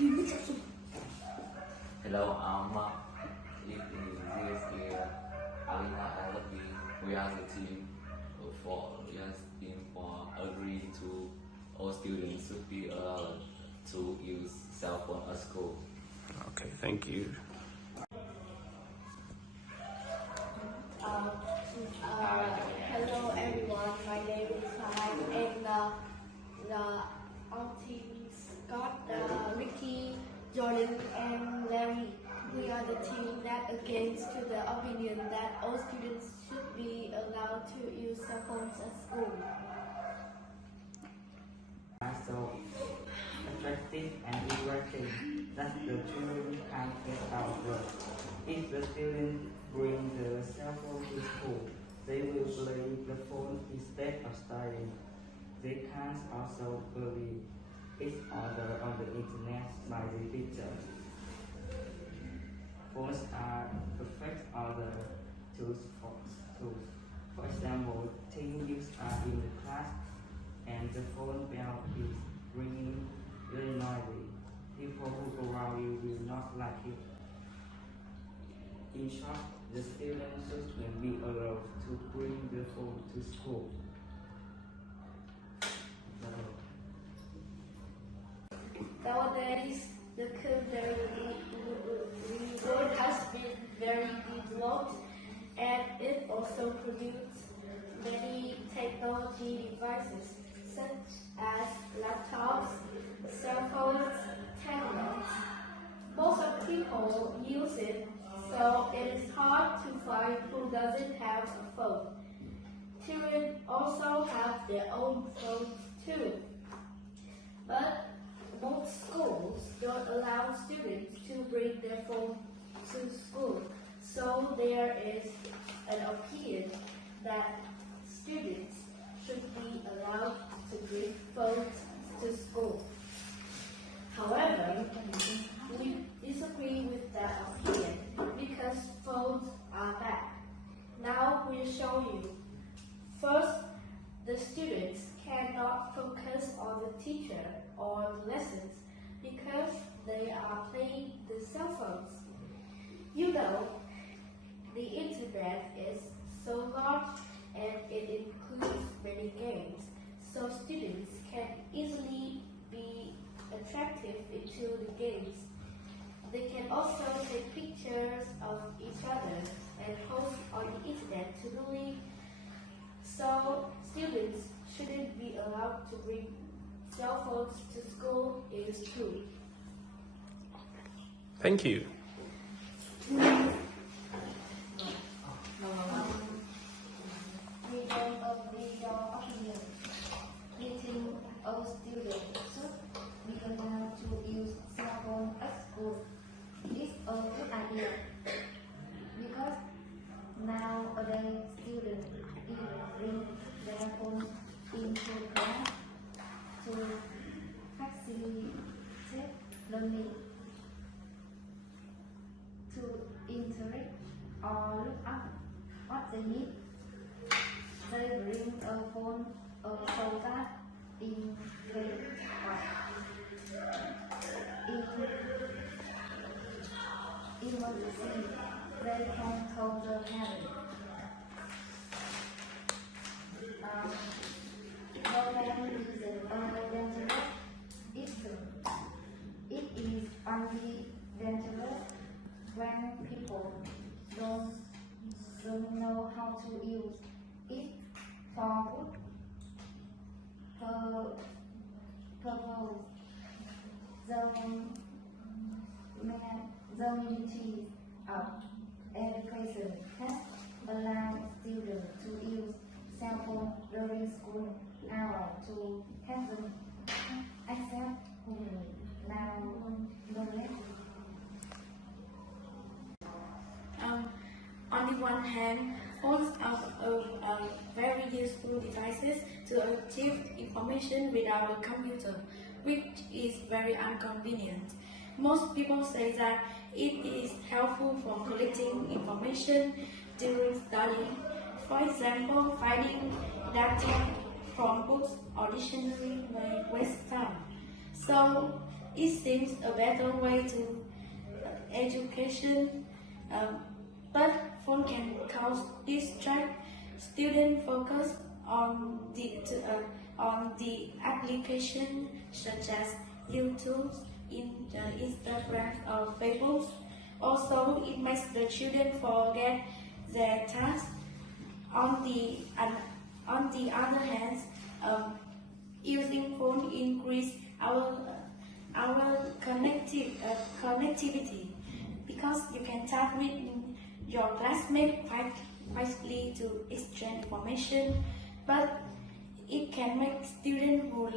Hello, if this is Alina and Lucky, we are the team for agreeing to all students should be allowed to use cell phone at school. Okay, thank you. Hello everyone, my name is Sai, and our teams got Ricky, Jordan, and Larry. We are the team that against to the opinion that all students should be allowed to use cell phones at school. So attractive and interactive that the children can get out of work. If the students bring the cell phone to school, they will play the phone instead of studying. They can also believe it's ordered on the internet by the teacher. Phones are perfect other tools for schools. For example, teenagers are in the class and the phone bell is ringing very noisy. People who around you will not like it. In short, the students should be allowed to bring the phone to school. Nowadays, the culinary world has been very developed, and it also produces many technology devices such as laptops, cell phones, tablets. Most of people use it, so it is hard to find who doesn't have a phone. Children also have their own phones too. But most schools don't allow students to bring their phone to school, so there is an opinion that students should be allowed to bring phones to school. However, we disagree with that opinion because phones are bad. Now we'll show you. First, the students cannot focus on the teacher or the lessons because they are playing the cell phones. You know, the internet is so large and it includes many games, so students can easily be attracted into the games. They can also take pictures of each other and post on the internet to the link. So students shouldn't be allowed to bring cell phones to school is true. Thank you. We don't agree your opinion. Meeting all students should be allowed to use cell phone at school. It's a good idea because nowadays students even bring their phone into class to facilitate learning, to interact or look up what they need. They bring a phone so that in emergency they can call the parent. No phone is dangerous. It is only dangerous when people don't know how to use it for good purpose. The Ministry of Education has allowed students to use cell phone during school hours to help them access knowledge. On the one hand, phones are very useful devices to achieve information without a computer, which is very inconvenient. Most people say that it is helpful for collecting information during studying. For example, finding data from books or dictionary may waste time. So, it seems a better way to education, but phone can cause distract student focus on the application such as YouTube, Instagram, or Facebook. Also, it makes the children forget their tasks. On the other hand, using phone increase our connectivity, because you can chat with your classmates quickly to exchange information, but it can make students who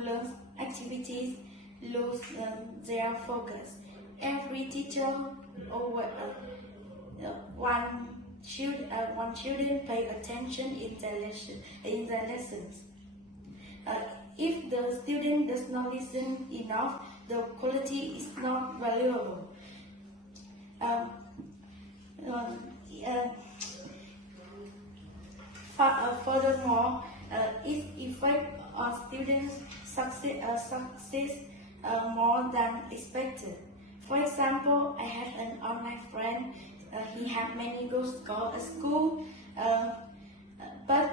learn activities lose their focus. Every teacher one student pay attention in their lessons. If the student does not listen enough, the quality is not valuable. Furthermore, its effect on students' success more than expected. For example, I have an online friend. He had many good scores at school, but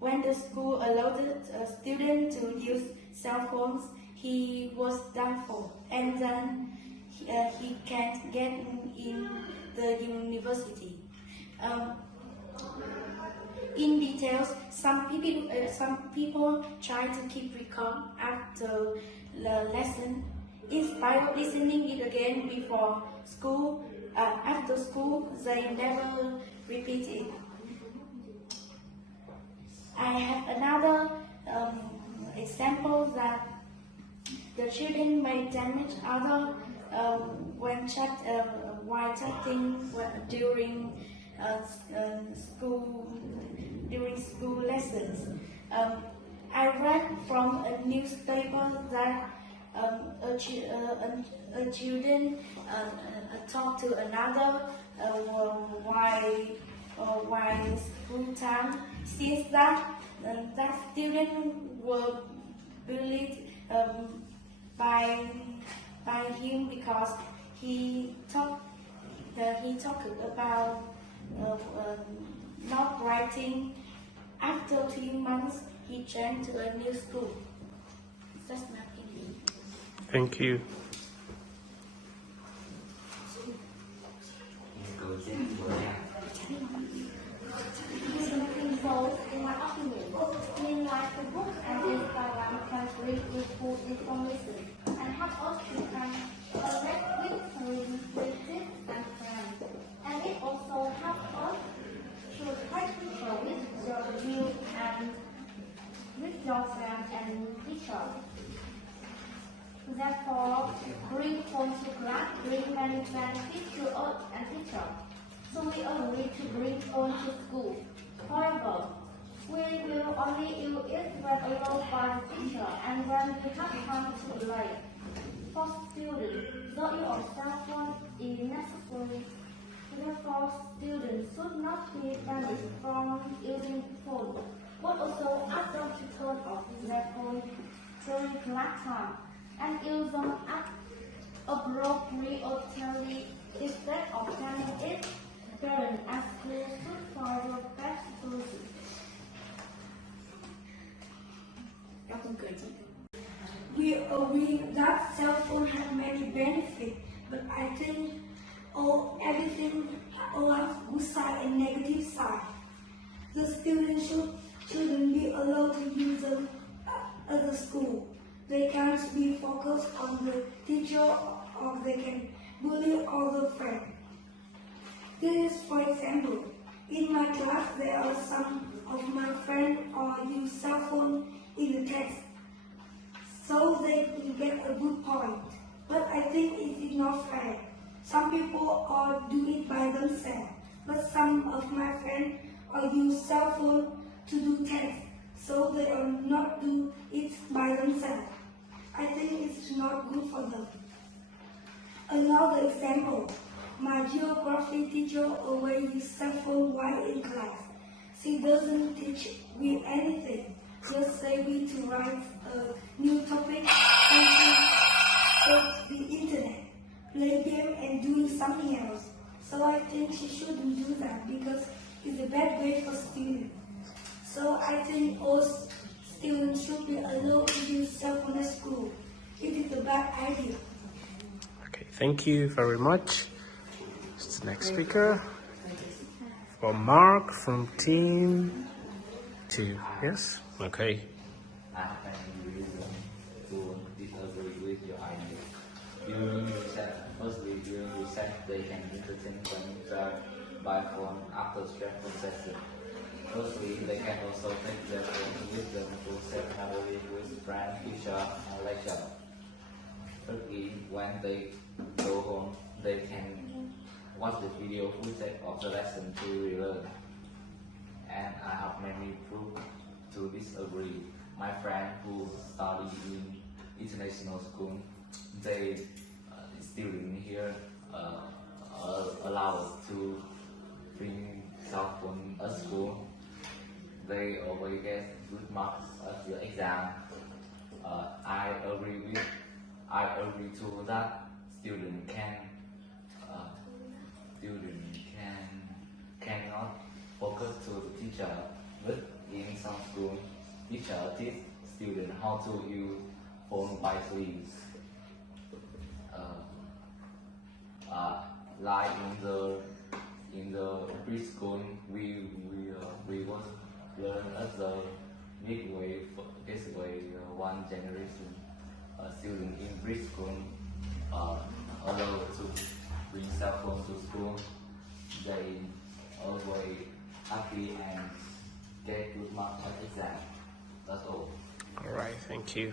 when the school allowed a student to use cell phones, he was doubtful, and then he can't get in the university. In details, some people try to keep record after the lesson. Instead of listening it again before school, after school, they never repeat it. I have another example that the children may damage others while chatting during school lessons. I read from a newspaper that a children talk to another while school time. Since that student were bullied by him because he talked about not writing. After 3 months, he changed to a new school. That's my opinion. Thank you. So, in my opinion, being like the book and Instagram can bring useful information and help us to connect with relatives and friends. And it also helps us to practice with your views and with your friends and teachers. Therefore, bring phone to class bring many benefits to us and teachers. So we agree to bring phone to school. However, we will only use it when allowed by the teacher and when we have time to relate. For students, the use of cell phone is necessary. Therefore, students should not be banished from using phone, but also ask them to turn off their phone during class time and use them appropriately instead of banning it. Parents and schools should find the best solution. We agree that cell phone have many benefits, but I think everything has good side and negative side. The students shouldn't be allowed to use them at the school. They can't be focused on the teacher, or they can bully other friends. This is, for example, in my class there are some of my friends use cell phone in the text, so they get a good point. But I think it is not fair. Some people do it by themselves, but some of my friends use cell phone to do text, so they are not do it by themselves. I think it's not good for them. Another example, my geography teacher always uses cell phone while in class. She doesn't teach me anything, just say me to write a new topic, and she shouldn't do that because it's a bad way for students. So I think all students should be allowed to use cell phone at school. It is a bad idea. Okay, thank you very much. Who's the next speaker? For Mark from team 2. Yes? Okay. I have many reasons to disagree with your idea. During recess, firstly, during recess, they can entertain themselves by phone after stressful session. Firstly, they can also take their phone with them to set memory with friends, teacher, and lecture. Thirdly, when they go home, they can watch the video footage of the lesson to relearn. And I have many proof to disagree. My friend who study in international school, they student here allowed to bring cell phone at school. They always get good marks at the exam. I agree to that. Student cannot focus to the teacher, but in some school, teacher teach student how to use phone wisely. Like in the preschool, we was learn at the midway. This way, one generation student in preschool allowed to bring cell phone to school. They always happy and get good marks at exam. That's all. All right, thank you.